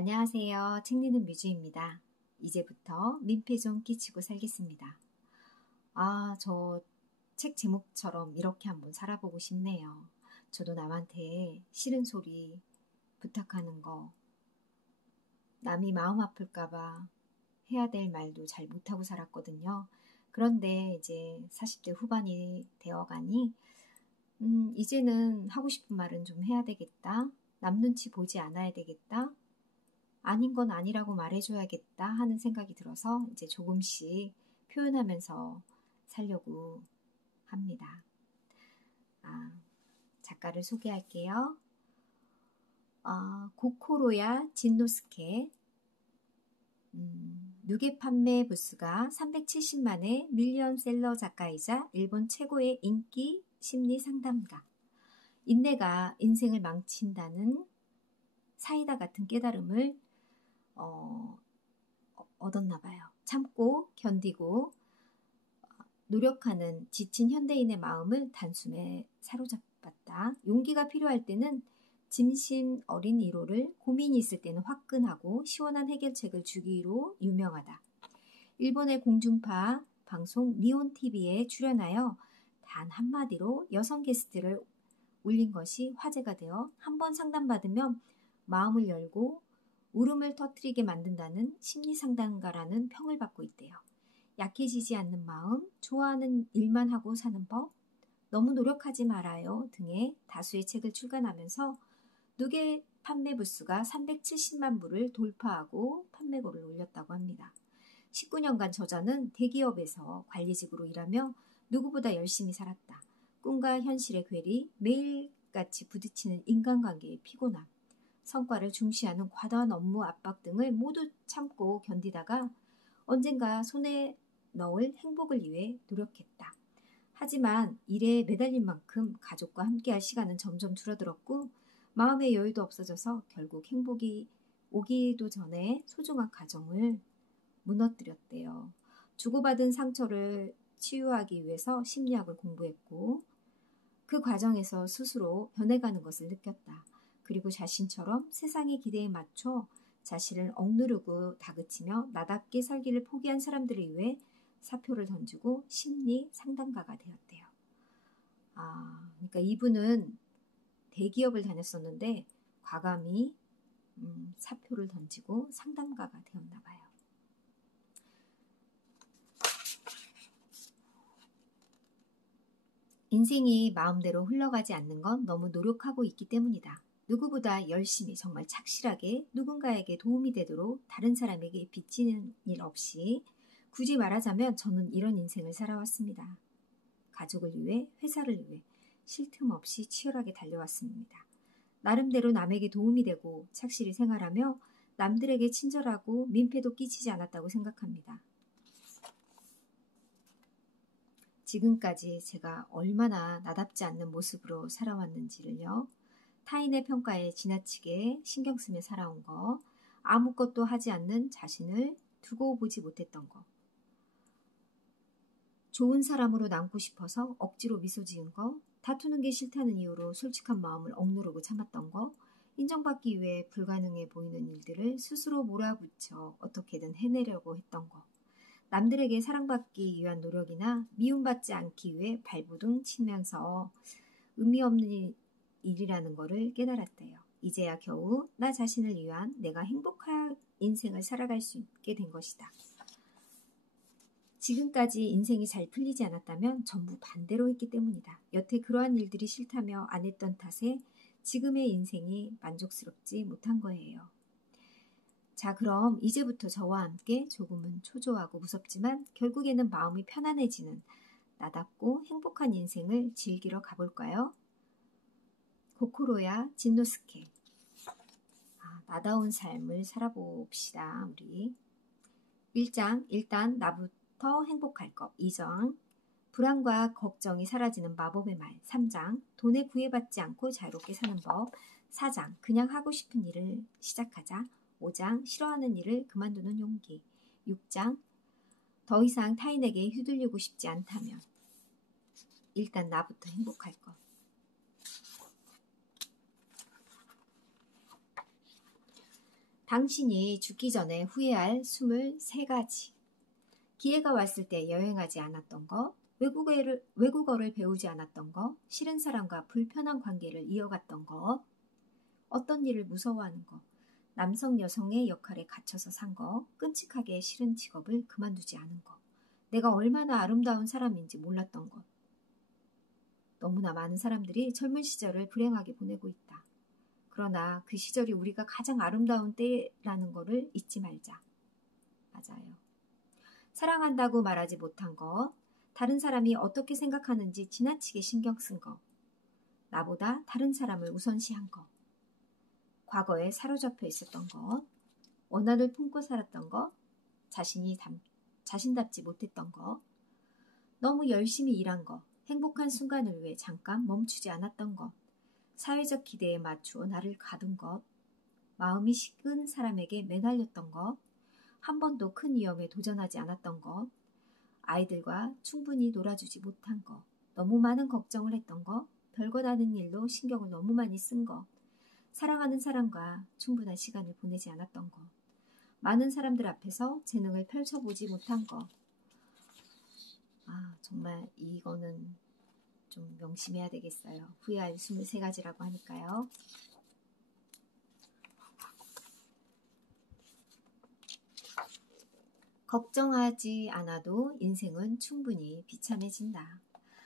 안녕하세요. 책 읽는 뮤즈입니다. 이제부터 민폐 좀 끼치고 살겠습니다. 저 책 제목처럼 이렇게 한번 살아보고 싶네요. 저도 남한테 싫은 소리 부탁하는 거, 남이 마음 아플까봐 해야 될 말도 잘 못하고 살았거든요. 그런데 이제 40대 후반이 되어가니, 이제는 하고 싶은 말은 좀 해야 되겠다. 남 눈치 보지 않아야 되겠다. 아닌 건 아니라고 말해줘야겠다 하는 생각이 들어서 이제 조금씩 표현하면서 살려고 합니다. 작가를 소개할게요. 고코로야 진노스케. 누게 판매 부수가 370만의 밀리언셀러 작가이자 일본 최고의 인기 심리 상담가. 인내가 인생을 망친다는 사이다 같은 깨달음을 얻었나 봐요. 참고 견디고 노력하는 지친 현대인의 마음을 단숨에 사로잡았다. 용기가 필요할 때는 진심 어린 위로를, 고민이 있을 때는 화끈하고 시원한 해결책을 주기로 유명하다. 일본의 공중파 방송 니온TV에 출연하여 단 한마디로 여성 게스트를 올린 것이 화제가 되어 한 번 상담받으면 마음을 열고 울음을 터뜨리게 만든다는 심리상담가라는 평을 받고 있대요. 약해지지 않는 마음, 좋아하는 일만 하고 사는 법, 너무 노력하지 말아요 등의 다수의 책을 출간하면서 누게 판매 부수가 370만 부를 돌파하고 판매고를 올렸다고 합니다. 19년간 저자는 대기업에서 관리직으로 일하며 누구보다 열심히 살았다. 꿈과 현실의 괴리, 매일같이 부딪히는 인간관계의 피곤함, 성과를 중시하는 과도한 업무 압박 등을 모두 참고 견디다가 언젠가 손에 넣을 행복을 위해 노력했다. 하지만 일에 매달린 만큼 가족과 함께할 시간은 점점 줄어들었고 마음의 여유도 없어져서 결국 행복이 오기도 전에 소중한 가정을 무너뜨렸대요. 주고받은 상처를 치유하기 위해서 심리학을 공부했고 그 과정에서 스스로 변해가는 것을 느꼈다. 그리고 자신처럼 세상의 기대에 맞춰 자신을 억누르고 다그치며 나답게 살기를 포기한 사람들을 위해 사표를 던지고 심리 상담가가 되었대요. 그러니까 이분은 대기업을 다녔었는데 과감히 사표를 던지고 상담가가 되었나 봐요. 인생이 마음대로 흘러가지 않는 건 너무 노력하고 있기 때문이다. 누구보다 열심히 정말 착실하게 누군가에게 도움이 되도록 다른 사람에게 빚지는 일 없이 굳이 말하자면 저는 이런 인생을 살아왔습니다. 가족을 위해, 회사를 위해 쉴 틈 없이 치열하게 달려왔습니다. 나름대로 남에게 도움이 되고 착실히 생활하며 남들에게 친절하고 민폐도 끼치지 않았다고 생각합니다. 지금까지 제가 얼마나 나답지 않는 모습으로 살아왔는지를요. 타인의 평가에 지나치게 신경 쓰며 살아온 거, 아무것도 하지 않는 자신을 두고 보지 못했던 거, 좋은 사람으로 남고 싶어서 억지로 미소 지은 거, 다투는 게 싫다는 이유로 솔직한 마음을 억누르고 참았던 거, 인정받기 위해 불가능해 보이는 일들을 스스로 몰아붙여 어떻게든 해내려고 했던 거, 남들에게 사랑받기 위한 노력이나 미움받지 않기 위해 발부둥 치면서 의미 없는 일이라는 것을 깨달았대요. 이제야 겨우 나 자신을 위한 내가 행복한 인생을 살아갈 수 있게 된 것이다. 지금까지 인생이 잘 풀리지 않았다면 전부 반대로 했기 때문이다. 여태 그러한 일들이 싫다며 안 했던 탓에 지금의 인생이 만족스럽지 못한 거예요. 자, 그럼 이제부터 저와 함께 조금은 초조하고 무섭지만 결국에는 마음이 편안해지는 나답고 행복한 인생을 즐기러 가볼까요? 고코로야 진노스케. 나다운 삶을 살아봅시다, 우리. 1장, 일단 나부터 행복할 것. 2장, 불안과 걱정이 사라지는 마법의 말. 3장, 돈에 구애받지 않고 자유롭게 사는 법. 4장, 그냥 하고 싶은 일을 시작하자. 5장, 싫어하는 일을 그만두는 용기. 6장, 더 이상 타인에게 휘둘리고 싶지 않다면. 일단 나부터 행복할 것. 당신이 죽기 전에 후회할 23가지. 기회가 왔을 때 여행하지 않았던 거, 외국어를 배우지 않았던 거, 싫은 사람과 불편한 관계를 이어갔던 거, 어떤 일을 무서워하는 거, 남성 여성의 역할에 갇혀서 산 거, 끔찍하게 싫은 직업을 그만두지 않은 거, 내가 얼마나 아름다운 사람인지 몰랐던 것. 너무나 많은 사람들이 젊은 시절을 불행하게 보내고 있다. 그러나 그 시절이 우리가 가장 아름다운 때라는 거를 잊지 말자. 맞아요. 사랑한다고 말하지 못한 것, 다른 사람이 어떻게 생각하는지 지나치게 신경 쓴 것, 나보다 다른 사람을 우선시한 것, 과거에 사로잡혀 있었던 것, 원한을 품고 살았던 것, 자신답지 못했던 것, 너무 열심히 일한 것, 행복한 순간을 위해 잠깐 멈추지 않았던 것, 사회적 기대에 맞추어 나를 가둔 것, 마음이 식은 사람에게 매달렸던 것, 한 번도 큰 위험에 도전하지 않았던 것, 아이들과 충분히 놀아주지 못한 것, 너무 많은 걱정을 했던 것, 별것 아닌 일로 신경을 너무 많이 쓴 것, 사랑하는 사람과 충분한 시간을 보내지 않았던 것, 많은 사람들 앞에서 재능을 펼쳐보지 못한 것. 정말 이거는 좀 명심해야 되겠어요. 후회할 23가지라고 하니까요. 걱정하지 않아도 인생은 충분히 비참해진다.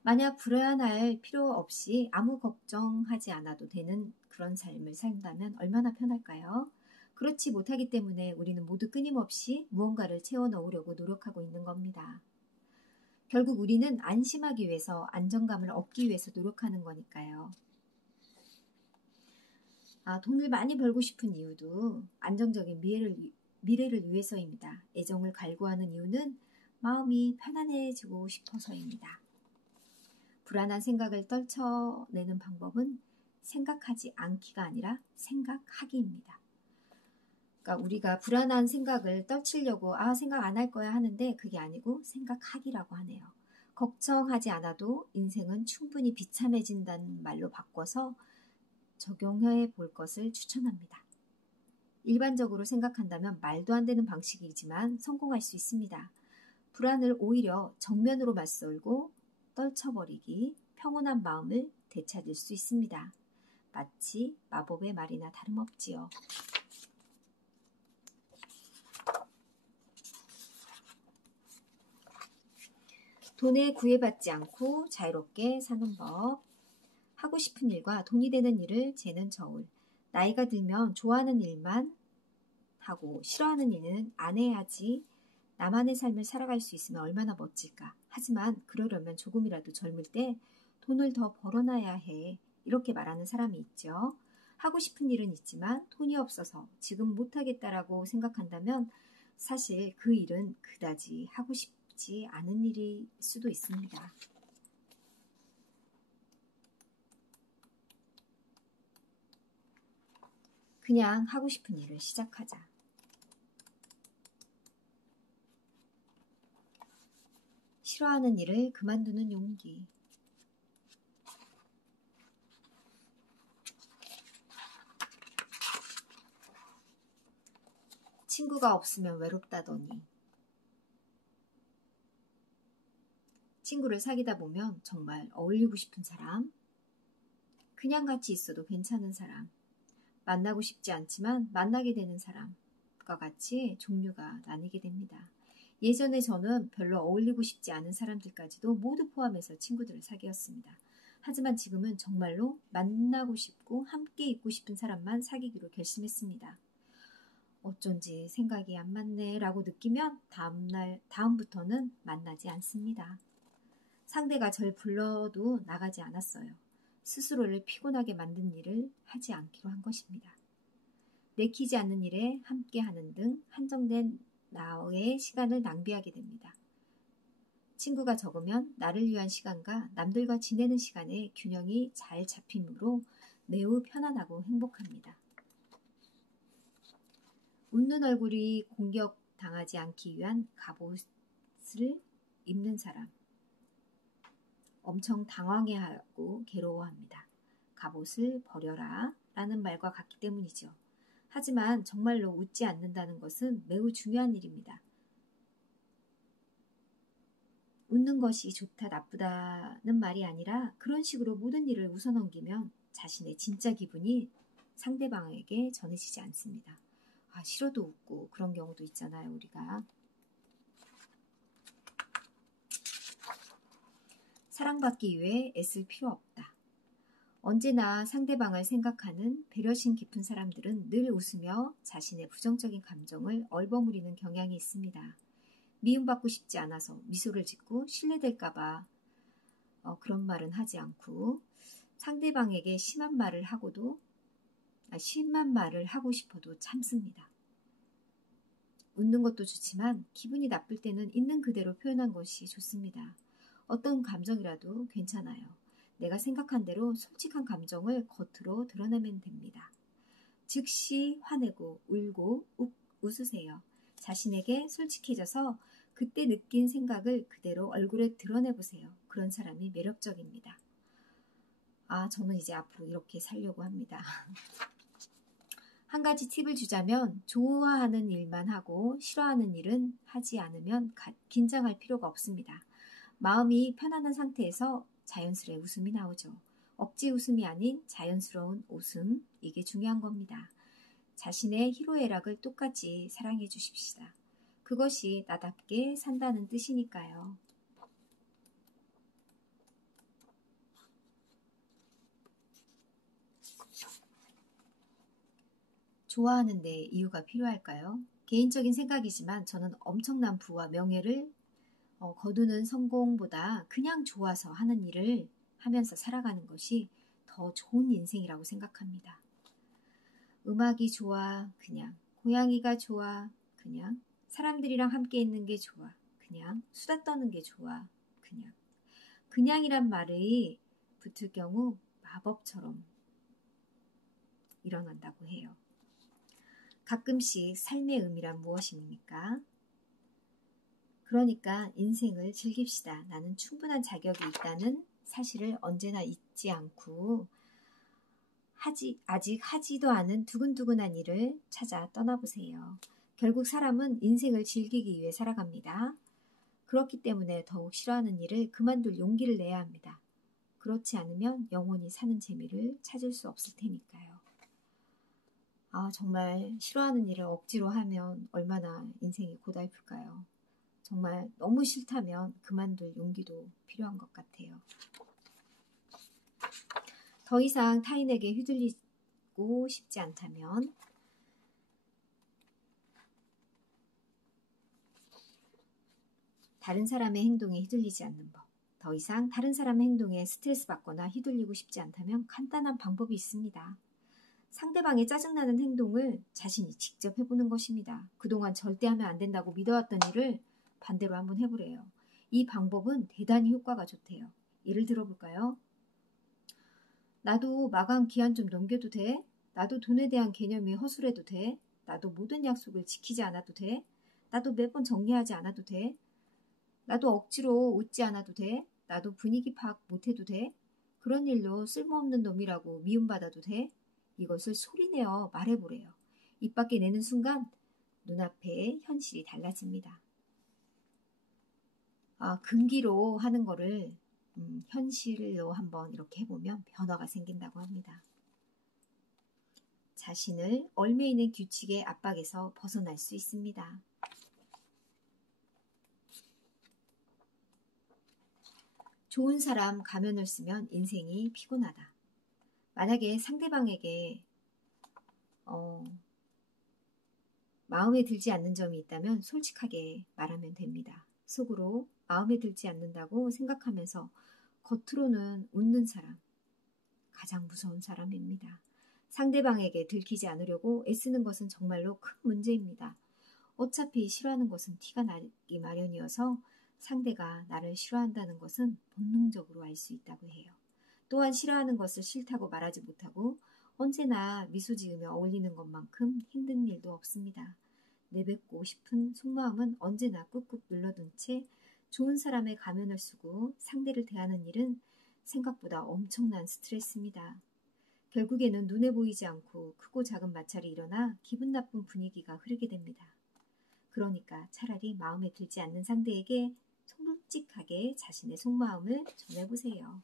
만약 불안할 필요 없이 아무 걱정하지 않아도 되는 그런 삶을 산다면 얼마나 편할까요? 그렇지 못하기 때문에 우리는 모두 끊임없이 무언가를 채워 넣으려고 노력하고 있는 겁니다. 결국 우리는 안심하기 위해서, 안정감을 얻기 위해서 노력하는 거니까요. 돈을 많이 벌고 싶은 이유도 안정적인 미래를 위해서입니다. 애정을 갈구하는 이유는 마음이 편안해지고 싶어서입니다. 불안한 생각을 떨쳐내는 방법은 생각하지 않기가 아니라 생각하기입니다. 그러니까 우리가 불안한 생각을 떨치려고 생각 안 할 거야 하는데 그게 아니고 생각하기라고 하네요. 걱정하지 않아도 인생은 충분히 비참해진다는 말로 바꿔서 적용해 볼 것을 추천합니다. 일반적으로 생각한다면 말도 안 되는 방식이지만 성공할 수 있습니다. 불안을 오히려 정면으로 맞설고 떨쳐버리기, 평온한 마음을 되찾을 수 있습니다. 마치 마법의 말이나 다름없지요. 돈에 구애받지 않고 자유롭게 사는 법. 하고 싶은 일과 돈이 되는 일을 재는 저울. 나이가 들면 좋아하는 일만 하고 싫어하는 일은 안 해야지 나만의 삶을 살아갈 수 있으면 얼마나 멋질까. 하지만 그러려면 조금이라도 젊을 때 돈을 더 벌어놔야 해. 이렇게 말하는 사람이 있죠. 하고 싶은 일은 있지만 돈이 없어서 지금 못하겠다라고 생각한다면 사실 그 일은 그다지 하고 싶지 않은 일일 수도 있습니다. 그냥 하고 싶은 일을 시작하자. 싫어하는 일을 그만두는 용기. 친구가 없으면 외롭다더니. 친구를 사귀다 보면 정말 어울리고 싶은 사람, 그냥 같이 있어도 괜찮은 사람, 만나고 싶지 않지만 만나게 되는 사람과 같이 종류가 나뉘게 됩니다. 예전에 저는 별로 어울리고 싶지 않은 사람들까지도 모두 포함해서 친구들을 사귀었습니다. 하지만 지금은 정말로 만나고 싶고 함께 있고 싶은 사람만 사귀기로 결심했습니다. 어쩐지 생각이 안 맞네 라고 느끼면 다음부터는 만나지 않습니다. 상대가 절 불러도 나가지 않았어요. 스스로를 피곤하게 만든 일을 하지 않기로 한 것입니다. 내키지 않는 일에 함께하는 등 한정된 나의 시간을 낭비하게 됩니다. 친구가 적으면 나를 위한 시간과 남들과 지내는 시간의 균형이 잘 잡히므로 매우 편안하고 행복합니다. 웃는 얼굴이 공격당하지 않기 위한 갑옷을 입는 사람. 엄청 당황해하고 괴로워합니다. 갑옷을 버려라 라는 말과 같기 때문이죠. 하지만 정말로 웃지 않는다는 것은 매우 중요한 일입니다. 웃는 것이 좋다 나쁘다는 말이 아니라 그런 식으로 모든 일을 웃어넘기면 자신의 진짜 기분이 상대방에게 전해지지 않습니다. 싫어도 웃고 그런 경우도 있잖아요, 우리가. 사랑받기 위해 애쓸 필요 없다. 언제나 상대방을 생각하는 배려심 깊은 사람들은 늘 웃으며 자신의 부정적인 감정을 얼버무리는 경향이 있습니다. 미움받고 싶지 않아서 미소를 짓고 신뢰될까봐 그런 말은 하지 않고 상대방에게 심한 말을 하고 싶어도 참습니다. 웃는 것도 좋지만 기분이 나쁠 때는 있는 그대로 표현한 것이 좋습니다. 어떤 감정이라도 괜찮아요. 내가 생각한 대로 솔직한 감정을 겉으로 드러내면 됩니다. 즉시 화내고 울고 웃으세요. 자신에게 솔직해져서 그때 느낀 생각을 그대로 얼굴에 드러내보세요. 그런 사람이 매력적입니다. 저는 이제 앞으로 이렇게 살려고 합니다. 한 가지 팁을 주자면 좋아하는 일만 하고 싫어하는 일은 하지 않으면 긴장할 필요가 없습니다. 마음이 편안한 상태에서 자연스레 웃음이 나오죠. 억지 웃음이 아닌 자연스러운 웃음, 이게 중요한 겁니다. 자신의 희로애락을 똑같이 사랑해 주십시다. 그것이 나답게 산다는 뜻이니까요. 좋아하는데 이유가 필요할까요? 개인적인 생각이지만 저는 엄청난 부와 명예를 거두는 성공보다 그냥 좋아서 하는 일을 하면서 살아가는 것이 더 좋은 인생이라고 생각합니다. 음악이 좋아, 그냥. 고양이가 좋아, 그냥. 사람들이랑 함께 있는 게 좋아, 그냥. 수다 떠는 게 좋아, 그냥. 그냥이란 말이 붙을 경우 마법처럼 일어난다고 해요. 가끔씩 삶의 의미란 무엇입니까? 그러니까 인생을 즐깁시다. 나는 충분한 자격이 있다는 사실을 언제나 잊지 않고 아직 하지도 않은 두근두근한 일을 찾아 떠나보세요. 결국 사람은 인생을 즐기기 위해 살아갑니다. 그렇기 때문에 더욱 싫어하는 일을 그만둘 용기를 내야 합니다. 그렇지 않으면 영원히 사는 재미를 찾을 수 없을 테니까요. 정말 싫어하는 일을 억지로 하면 얼마나 인생이 고달플까요? 정말 너무 싫다면 그만둘 용기도 필요한 것 같아요. 더 이상 타인에게 휘둘리고 싶지 않다면 다른 사람의 행동에 휘둘리지 않는 법. 더 이상 다른 사람의 행동에 스트레스 받거나 휘둘리고 싶지 않다면 간단한 방법이 있습니다. 상대방의 짜증나는 행동을 자신이 직접 해보는 것입니다. 그동안 절대 하면 안 된다고 믿어왔던 일을 반대로 한번 해보래요. 이 방법은 대단히 효과가 좋대요. 예를 들어볼까요? 나도 마감 기한 좀 넘겨도 돼? 나도 돈에 대한 개념이 허술해도 돼? 나도 모든 약속을 지키지 않아도 돼? 나도 매번 정리하지 않아도 돼? 나도 억지로 웃지 않아도 돼? 나도 분위기 파악 못해도 돼? 그런 일로 쓸모없는 놈이라고 미움받아도 돼? 이것을 소리내어 말해보래요. 입 밖에 내는 순간 눈앞에 현실이 달라집니다. 금기로 하는 거를 현실로 한번 이렇게 해보면 변화가 생긴다고 합니다. 자신을 얽매이는 규칙의 압박에서 벗어날 수 있습니다. 좋은 사람 가면을 쓰면 인생이 피곤하다. 만약에 상대방에게 마음에 들지 않는 점이 있다면 솔직하게 말하면 됩니다. 속으로 마음에 들지 않는다고 생각하면서 겉으로는 웃는 사람, 가장 무서운 사람입니다. 상대방에게 들키지 않으려고 애쓰는 것은 정말로 큰 문제입니다. 어차피 싫어하는 것은 티가 나기 마련이어서 상대가 나를 싫어한다는 것은 본능적으로 알 수 있다고 해요. 또한 싫어하는 것을 싫다고 말하지 못하고 언제나 미소 지으며 어울리는 것만큼 힘든 일도 없습니다. 내뱉고 싶은 속마음은 언제나 꾹꾹 눌러둔 채 좋은 사람의 가면을 쓰고 상대를 대하는 일은 생각보다 엄청난 스트레스입니다. 결국에는 눈에 보이지 않고 크고 작은 마찰이 일어나 기분 나쁜 분위기가 흐르게 됩니다. 그러니까 차라리 마음에 들지 않는 상대에게 솔직하게 자신의 속마음을 전해보세요.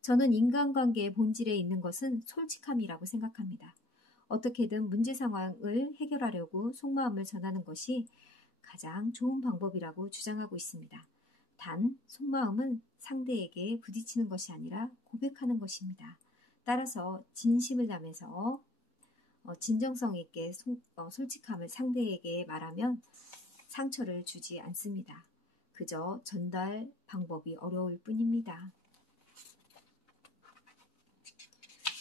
저는 인간관계의 본질에 있는 것은 솔직함이라고 생각합니다. 어떻게든 문제 상황을 해결하려고 속마음을 전하는 것이 가장 좋은 방법이라고 주장하고 있습니다. 단, 속마음은 상대에게 부딪히는 것이 아니라 고백하는 것입니다. 따라서 진심을 담아서 진정성 있게 솔직함을 상대에게 말하면 상처를 주지 않습니다. 그저 전달 방법이 어려울 뿐입니다.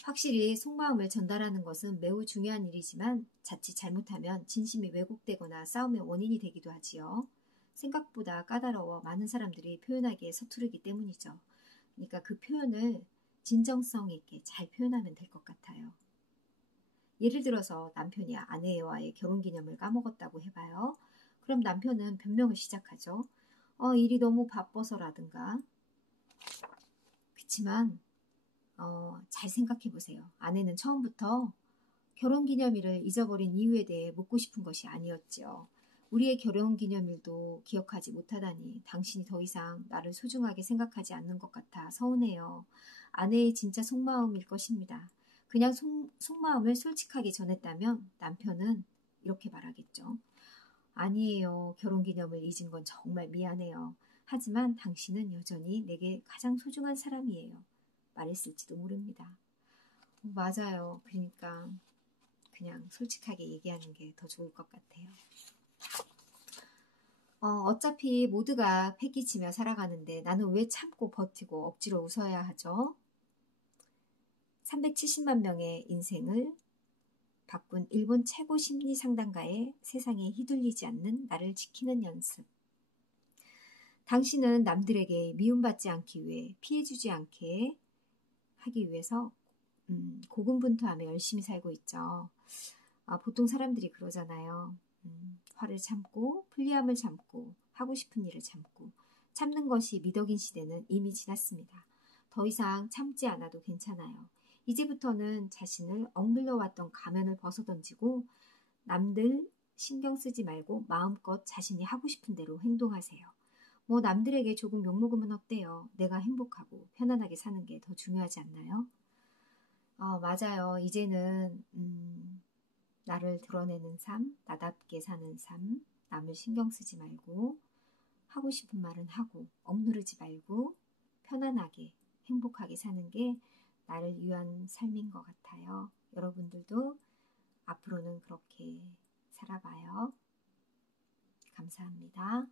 확실히 속마음을 전달하는 것은 매우 중요한 일이지만 자칫 잘못하면 진심이 왜곡되거나 싸움의 원인이 되기도 하지요. 생각보다 까다로워 많은 사람들이 표현하기에 서투르기 때문이죠. 그러니까 그 표현을 진정성 있게 잘 표현하면 될 것 같아요. 예를 들어서 남편이 아내와의 결혼기념을 까먹었다고 해봐요. 그럼 남편은 변명을 시작하죠. 일이 너무 바빠서라든가. 그치만 잘 생각해 보세요. 아내는 처음부터 결혼기념일을 잊어버린 이유에 대해 묻고 싶은 것이 아니었지요. 우리의 결혼기념일도 기억하지 못하다니 당신이 더 이상 나를 소중하게 생각하지 않는 것 같아 서운해요. 아내의 진짜 속마음일 것입니다. 그냥 속마음을 솔직하게 전했다면 남편은 이렇게 말하겠죠. 아니에요. 결혼기념을 잊은 건 정말 미안해요. 하지만 당신은 여전히 내게 가장 소중한 사람이에요. 말했을지도 모릅니다. 맞아요. 그러니까 그냥 솔직하게 얘기하는 게 더 좋을 것 같아요. 어차피 모두가 패기치며 살아가는데 나는 왜 참고 버티고 억지로 웃어야 하죠? 370만 명의 인생을 바꾼 일본 최고 심리 상담가의 세상에 휘둘리지 않는 나를 지키는 연습. 당신은 남들에게 미움받지 않기 위해 피해주지 않게 하기 위해서 고군분투하며 열심히 살고 있죠. 보통 사람들이 그러잖아요. 화를 참고 불리함을 참고 하고 싶은 일을 참고 참는 것이 미덕인 시대는 이미 지났습니다. 더 이상 참지 않아도 괜찮아요. 이제부터는 자신을 억눌러 왔던 가면을 벗어던지고 남들 신경 쓰지 말고 마음껏 자신이 하고 싶은 대로 행동하세요. 남들에게 조금 욕먹으면 어때요? 내가 행복하고 편안하게 사는 게 더 중요하지 않나요? 맞아요. 이제는 나를 드러내는 삶, 나답게 사는 삶, 남을 신경 쓰지 말고 하고 싶은 말은 하고 억누르지 말고 편안하게 행복하게 사는 게 나를 위한 삶인 것 같아요. 여러분들도 앞으로는 그렇게 살아봐요. 감사합니다.